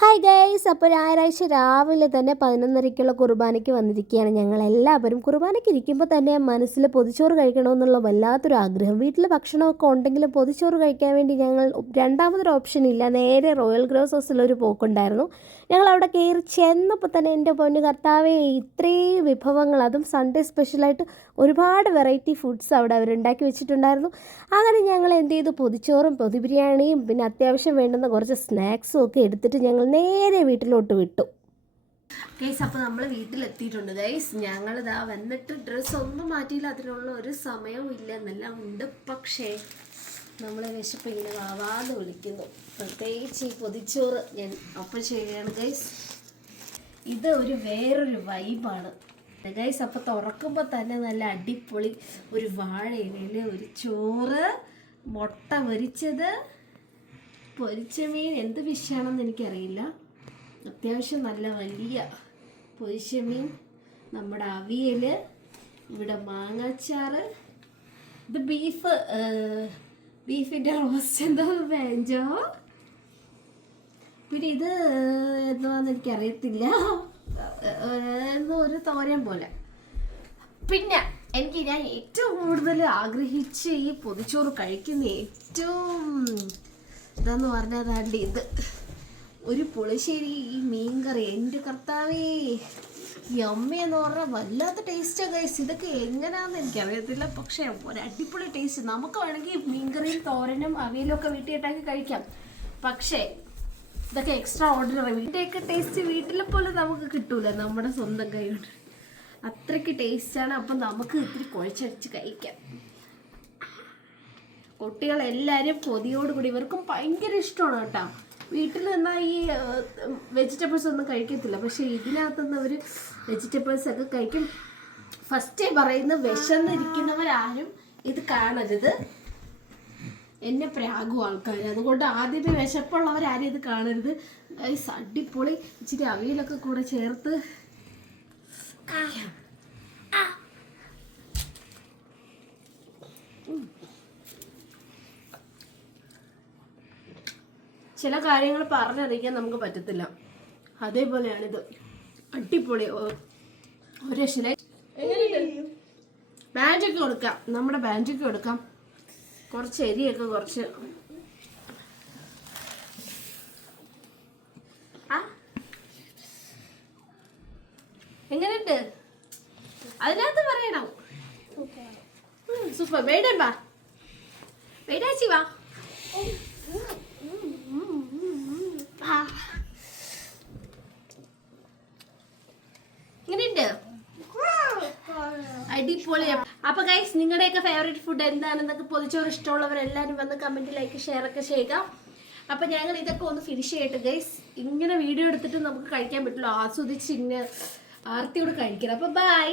Hi guys, അപ്പോൾ ഞായറാഴ്ച രാവിലെ തന്നെ 11:30-ക്കുള്ള കുർബാനയ്ക്ക് വന്നിരിക്കുകയാണ്. ഞങ്ങളെല്ലാവരും കുർബാനയ്ക്ക് ഇരിക്കുമ്പോൾ തന്നെ മനസ്സിൽ പൊതിച്ചോറ് കഴിക്കണമെന്നുള്ള വല്ലാത്തൊരു ആഗ്രഹം. വീട്ടിൽ ഭക്ഷണമൊക്കെ ഉണ്ടെങ്കിലും പൊതിച്ചോറ് കഴിക്കാൻ വേണ്ടി ഞങ്ങൾ രണ്ടാമതൊരു ഓപ്ഷൻ ഇല്ല, നേരെ റോയൽ ഗ്രോസേഴ്സിലൊരു പോക്കുണ്ടായിരുന്നു. ഞങ്ങൾ അവിടെ കയറി ചെന്നപ്പോൾ തന്നെ എൻ്റെ പൊന്നു കർത്താവേ, ഇത്രയും വിഭവങ്ങൾ, അതും സൺഡേ സ്പെഷ്യലായിട്ട് ഒരുപാട് വെറൈറ്റി ഫുഡ്സ് അവിടെ അവരുണ്ടാക്കി വെച്ചിട്ടുണ്ടായിരുന്നു. അങ്ങനെ ഞങ്ങൾ എന്ത് ചെയ്തു, പൊതിച്ചോറും പൊതി ബിരിയാണിയും പിന്നെ അത്യാവശ്യം വേണ്ടുന്ന കുറച്ച് സ്നാക്സും ഒക്കെ എടുത്തിട്ട് ഞങ്ങൾ നേരെ വീട്ടിലോട്ട് വിട്ടു. ഗൈസ്, അപ്പോൾ നമ്മൾ വീട്ടിലെത്തിയിട്ടുണ്ട് ഗൈസ്. ഞങ്ങളിതാ വന്നിട്ട് ഡ്രസ്സ് ഒന്നും മാറ്റിയില്ല, അതിനുള്ള ഒരു സമയവും ഇല്ല എന്നെല്ലാം ഉണ്ട്. പക്ഷേ നമ്മളെ വിശപ്പ് ഇങ്ങനെ വാവാതെ വിളിക്കുന്നു. പ്രത്യേകിച്ച് ഈ പൊതിച്ചോറ് ഞാൻ ഒപ്പം ചെയ്യുകയാണ് ഗൈസ്. ഇത് ഒരു വേറൊരു വൈബാണ് ഗൈസ്. അപ്പോൾ തുറക്കുമ്പോൾ തന്നെ നല്ല അടിപൊളി ഒരു വാഴയിലയിൽ ഒരു ചോറ്, മുട്ട പൊരിച്ചത്, പൊരിച്ച മീൻ, എന്ത് ഫിഷാണെന്ന് എനിക്കറിയില്ല, അത്യാവശ്യം നല്ല വലിയ പൊരിച്ച മീൻ, നമ്മുടെ അവിയൽ, ഇവിടെ മാങ്ങാച്ചാറ്, ഇത് ബീഫിൻ്റെ റോസ്റ്റ്, എന്താ വേഞ്ചോ, പിന്നെ ഇത് എന്താണെന്ന് എനിക്കറിയത്തില്ല, എന്തോ ഒരു തോരൻ പോലെ. പിന്നെ ഞാൻ ഏറ്റവും കൂടുതൽ ആഗ്രഹിച്ച് ഈ പൊതിച്ചോറ് കഴിക്കുന്ന ഏറ്റവും ഇതെന്ന് പറഞ്ഞാൽ താണ്ടി ഇത് ഒരു പുളിശ്ശേരി, ഈ മീൻകറി, എൻ്റെ കർത്താവേ, ഈ അമ്മയെന്ന് പറഞ്ഞാൽ വല്ലാത്ത ടേസ്റ്റാണ് ഗൈസ്. ഇതൊക്കെ എങ്ങനെയാണെന്ന് എനിക്കറിയത്തില്ല, പക്ഷേ ഒരു അടിപൊളി ടേസ്റ്റ്. നമുക്ക് വേണമെങ്കിൽ മീൻകറിയും തോരനും അവിയലും ഒക്കെ വീട്ടിലിട്ടാക്കി കഴിക്കാം, പക്ഷേ ഇതൊക്കെ എക്സ്ട്രാ ഓർഡിനറി. വീട്ടിലേക്ക് ടേസ്റ്റ് വീട്ടിലെ പോലെ നമുക്ക് കിട്ടൂല നമ്മുടെ സ്വന്തം കൈ കൊണ്ട്, അത്രയ്ക്ക് ടേസ്റ്റാണ്. അപ്പം നമുക്ക് ഇത്തിരി കുഴച്ചടിച്ച് കഴിക്കാം. കുട്ടികളെല്ലാവരും കൊതിയോടുകൂടി, ഇവർക്കും ഭയങ്കര ഇഷ്ടമാണ് കേട്ടോ. വീട്ടിൽ നിന്നാൽ ഈ വെജിറ്റബിൾസ് ഒന്നും കഴിക്കത്തില്ല, പക്ഷേ ഇതിനകത്തുനിന്ന് അവർ വെജിറ്റബിൾസ് ഒക്കെ കഴിക്കും. ഫസ്റ്റേ പറയുന്ന വിശന്നിരിക്കുന്നവരാരും ഇത് കാണരുത്, എന്നെ പ്രാഗും ആൾക്കാർ. അതുകൊണ്ട് ആദ്യമേ വിശപ്പുള്ളവരാരും ഇത് കാണരുത്. അടിപൊളി ഇച്ചിരി അവിയലൊക്കെ കൂടെ ചേർത്ത് ചില കാര്യങ്ങൾ പറഞ്ഞറിയിക്കാൻ നമുക്ക് പറ്റത്തില്ല, അതേപോലെയാണിത്. അടിപൊളി, ഒരു രക്ഷയില്ല. ബാൻഡൊക്കെ കൊടുക്കാം, നമ്മുടെ ബാൻഡൊക്കെ കൊടുക്കാം. കുറച്ച് എരിയൊക്കെ കുറച്ച് എങ്ങനെയുണ്ട് അതിനകത്ത് പറയണം. സൂപ്പർ. വേടാ വേടാച്ചി വാ. ഇങ്ങനെയുണ്ട്, അടിപൊളി. അപ്പൊ ഗൈസ്, നിങ്ങളുടെയൊക്കെ ഫേവറേറ്റ് ഫുഡ് എന്താണെന്നൊക്കെ, പൊതിച്ചോറ് ഇഷ്ടമുള്ളവരെല്ലാവരും വന്ന് കമന്റ്, ലൈക്ക്, ഷെയർ ഒക്കെ ചെയ്യുക. അപ്പൊ ഞങ്ങൾ ഇതൊക്കെ ഒന്ന് ഫിനിഷ് ചെയ്യട്ടെ ഗൈസ്. ഇങ്ങനെ വീഡിയോ എടുത്തിട്ട് നമുക്ക് കഴിക്കാൻ പറ്റുള്ളൂ, ആസ്വദിച്ച് ഇങ്ങനെ ആർത്തിയോട് കഴിക്കണം. അപ്പൊ ബൈ.